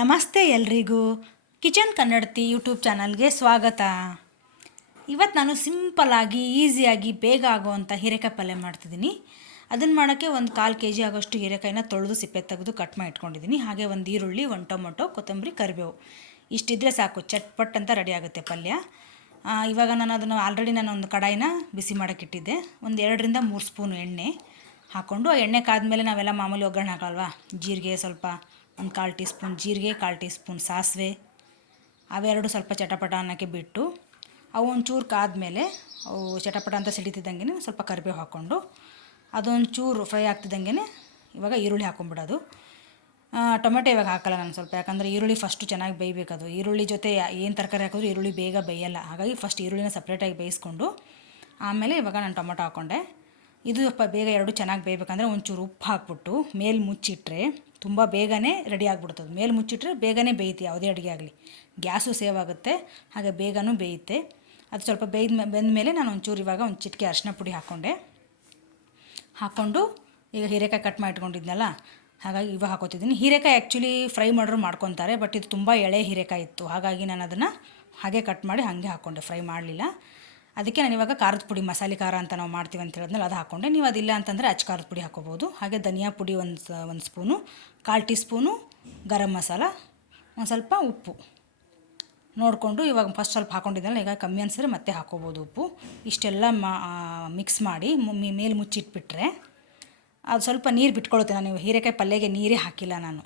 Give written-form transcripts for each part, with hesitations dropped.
ನಮಸ್ತೆ ಎಲ್ರಿಗೂ ಕಿಚನ್ ಕನ್ನಡತಿ ಯೂಟ್ಯೂಬ್ ಚಾನಲ್ಗೆ ಸ್ವಾಗತ. ಇವತ್ತು ನಾನು ಸಿಂಪಲ್ಲಾಗಿ ಈಸಿಯಾಗಿ ಬೇಗ ಆಗೋವಂಥ ಹೀರೆಕಾಯಿ ಪಲ್ಯ ಮಾಡ್ತಿದ್ದೀನಿ. ಅದನ್ನು ಮಾಡೋಕ್ಕೆ ಒಂದು 1/4 kg ಆಗೋಷ್ಟು ಹೀರೆಕಾಯಿನ ತೊಳೆದು ಸಿಪ್ಪೆ ತೆಗೆದು ಕಟ್ ಮಾಡಿ ಇಟ್ಕೊಂಡಿದ್ದೀನಿ. ಹಾಗೆ ಒಂದು ಈರುಳ್ಳಿ, ಒಂದು ಟೊಮೊಟೊ, ಕೊತ್ತಂಬರಿ, ಕರಿಬೇವು ಇಷ್ಟಿದ್ರೆ ಸಾಕು, ಚಟ್ಪಟ್ ಅಂತ ರೆಡಿ ಆಗುತ್ತೆ ಪಲ್ಯ. ಇವಾಗ ನಾನು ಅದನ್ನು ಆಲ್ರೆಡಿ ಒಂದು ಕಡಾಯಿನ ಬಿಸಿ ಮಾಡೋಕ್ಕಿಟ್ಟಿದ್ದೆ. ಒಂದು 2 ರಿಂದ 3 ಸ್ಪೂನ್ ಎಣ್ಣೆ ಹಾಕ್ಕೊಂಡು, ಆ ಎಣ್ಣೆ ಕಾದ್ಮೇಲೆ ನಾವೆಲ್ಲ ಮಾಮೂಲಿ ಒಗ್ಗರಣೆ ಹಾಕಲ್ವಾ, ಜೀರಿಗೆ ಸ್ವಲ್ಪ, ಒಂದು 1/4 ಟೀ ಸ್ಪೂನ್ ಜೀರಿಗೆ, 1/4 ಟೀ ಸ್ಪೂನ್ ಸಾಸಿವೆ, ಅವೆರಡು ಸ್ವಲ್ಪ ಚಟಪಟ ಅನ್ನೋಕ್ಕೆ ಬಿಟ್ಟು, ಅವು ಒಂಚೂರು ಕಾದ್ಮೇಲೆ ಅವು ಚಟಪಟ ಅಂತ ಸಿಡಿತಿದ್ದಂಗೆ ಸ್ವಲ್ಪ ಕರಿಬೇವು ಹಾಕ್ಕೊಂಡು, ಅದೊಂಚೂರು ಫ್ರೈ ಆಗ್ತಿದ್ದಂಗೆ ಇವಾಗ ಈರುಳ್ಳಿ ಹಾಕ್ಕೊಂಬಿಡೋದು. ಟೊಮೆಟೊ ಇವಾಗ ಹಾಕಲ್ಲ ನಾನು ಸ್ವಲ್ಪ, ಯಾಕಂದರೆ ಈರುಳ್ಳಿ ಫಸ್ಟು ಚೆನ್ನಾಗಿ ಬೇಯಬೇಕದು. ಈರುಳ್ಳಿ ಜೊತೆ ಏನು ತರಕಾರಿ ಹಾಕಿದ್ರು ಈರುಳ್ಳಿ ಬೇಗ ಬೇಯಲ್ಲ, ಹಾಗಾಗಿ ಫಸ್ಟ್ ಈರುಳ್ಳಿನ ಸಪ್ರೇಟಾಗಿ ಬೇಯಿಸ್ಕೊಂಡು ಆಮೇಲೆ ಇವಾಗ ನಾನು ಟೊಮೊಟೊ ಹಾಕ್ಕೊಂಡೆ. ಇದು ಬೇಗ ಎರಡು ಚೆನ್ನಾಗಿ ಬೇಯಬೇಕಂದ್ರೆ ಒಂಚೂರು ಉಪ್ಪು ಹಾಕ್ಬಿಟ್ಟು ಮೇಲೆ ಮುಚ್ಚಿಟ್ರೆ ತುಂಬ ಬೇಗನೆ ರೆಡಿ ಆಗಿಬಿಡ್ತದೆ. ಮೇಲೆ ಮುಚ್ಚಿಟ್ರೆ ಬೇಗನೆ ಬೇಯುತ್ತೆ ಯಾವುದೇ ಅಡುಗೆ ಆಗಲಿ, ಗ್ಯಾಸು ಸೇವ್ ಆಗುತ್ತೆ, ಹಾಗೆ ಬೇಗನೂ ಬೇಯುತ್ತೆ. ಅದು ಸ್ವಲ್ಪ ಬೆಂದಮೇಲೆ ನಾನು ಒಂಚೂರು ಇವಾಗ ಒಂದು ಚಿಟಿಕೆ ಅರಿಶಿನ ಪುಡಿ ಹಾಕ್ಕೊಂಡು ಈಗ ಹೀರೆಕಾಯಿ ಕಟ್ ಮಾಡಿ ಇಟ್ಕೊಂಡಿದ್ನಲ್ಲ, ಹಾಗಾಗಿ ಇವಾಗ ಹಾಕೋತಿದ್ದೀನಿ. ಹೀರೆಕಾಯಿ ಆ್ಯಕ್ಚುಲಿ ಫ್ರೈ ಮಾಡೋರು ಮಾಡ್ಕೊತಾರೆ, ಬಟ್ ಇದು ತುಂಬ ಎಳೆ ಹೀರೆಕಾಯಿ ಇತ್ತು, ಹಾಗಾಗಿ ನಾನು ಅದನ್ನು ಹಾಗೆ ಕಟ್ ಮಾಡಿ ಹಾಗೆ ಹಾಕ್ಕೊಂಡೆ, ಫ್ರೈ ಮಾಡಲಿಲ್ಲ. ಅದಕ್ಕೆ ನಾನು ಇವಾಗ ಖಾರದ ಪುಡಿ, ಮಸಾಲೆ ಖಾರ ಅಂತ ನಾವು ಮಾಡ್ತೀವಿ ಅಂತ ಹೇಳಿದ್ನಲ್ಲ, ಅದು ಹಾಕ್ಕೊಂಡೆ. ನೀವು ಅದಿಲ್ಲ ಅಂತಂದರೆ ಅಚ್ಚ ಖಾರದ ಪುಡಿ ಹಾಕ್ಕೋಬೋದು. ಹಾಗೆ ಧನಿಯಾ ಪುಡಿ ಒಂದು spoon, 1/4 tea spoon garam masala, ಒಂದು ಸ್ವಲ್ಪ ಉಪ್ಪು ನೋಡಿಕೊಂಡು, ಇವಾಗ ಫಸ್ಟ್ ಸ್ವಲ್ಪ ಹಾಕ್ಕೊಂಡಿದ್ದಲ್ಲ, ಈಗ ಕಮ್ಮಿ ಅನಿಸಿದ್ರೆ ಮತ್ತೆ ಹಾಕ್ಕೋಬೋದು ಉಪ್ಪು. ಇಷ್ಟೆಲ್ಲ ಮಿಕ್ಸ್ ಮಾಡಿ ಮೇಲೆ ಮುಚ್ಚಿಟ್ಬಿಟ್ರೆ ಅದು ಸ್ವಲ್ಪ ನೀರು ಬಿಟ್ಕೊಳ್ಳುತ್ತೆ. ನಾನು ಹೀರೆಕಾಯಿ ಪಲ್ಯಗೆ ನೀರೇ ಹಾಕಿಲ್ಲ ನಾನು.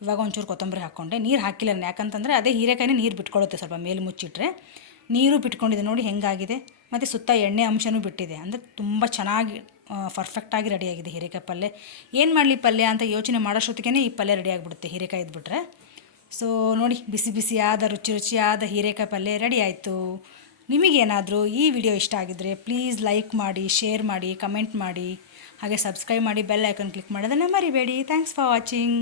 ಇವಾಗ ಒಂಚೂರು ಕೊತ್ತಂಬರಿ ಹಾಕ್ಕೊಂಡೆ, ನೀರು ಹಾಕಿಲ್ಲ ನಾನು, ಯಾಕಂತಂದರೆ ಅದೇ ಹೀರೆಕಾಯಿನೇ ನೀರು ಬಿಟ್ಕೊಳ್ಳುತ್ತೆ ಸ್ವಲ್ಪ ಮೇಲೆ ಮುಚ್ಚಿಟ್ರೆ. ನೀರು ಬಿಟ್ಕೊಂಡಿದೆ ನೋಡಿ ಹೆಂಗಾಗಿದೆ, ಮತ್ತು ಸುತ್ತ ಎಣ್ಣೆ ಅಂಶನೂ ಬಿಟ್ಟಿದೆ, ಅಂದರೆ ತುಂಬ ಚೆನ್ನಾಗಿ ಪರ್ಫೆಕ್ಟಾಗಿ ರೆಡಿಯಾಗಿದೆ ಹೀರೆಕಾಯಿ ಪಲ್ಯ. ಏನು ಮಾಡಲಿ ಪಲ್ಯ ಅಂತ ಯೋಚನೆ ಮಾಡೋಷ್ಟೊತ್ತಿಗೆ ಈ ಪಲ್ಯ ರೆಡಿ ಆಗಿಬಿಡುತ್ತೆ ಹೀರೆಕಾಯಿ ಇದ್ಬಿಟ್ರೆ. ಸೊ ನೋಡಿ, ಬಿಸಿ ಬಿಸಿಯಾದ ರುಚಿಯಾದ ಹೀರೆಕಾಯಿ ಪಲ್ಯ ರೆಡಿ ಆಯಿತು. ನಿಮಗೇನಾದರೂ ಈ ವಿಡಿಯೋ ಇಷ್ಟ ಆಗಿದ್ದರೆ ಪ್ಲೀಸ್ ಲೈಕ್ ಮಾಡಿ, ಶೇರ್ ಮಾಡಿ, ಕಮೆಂಟ್ ಮಾಡಿ, ಹಾಗೆ ಸಬ್ಸ್ಕ್ರೈಬ್ ಮಾಡಿ, ಬೆಲ್ ಐಕನ್ ಕ್ಲಿಕ್ ಮಾಡೋದನ್ನು ಮರಿಬೇಡಿ. Thanks for watching.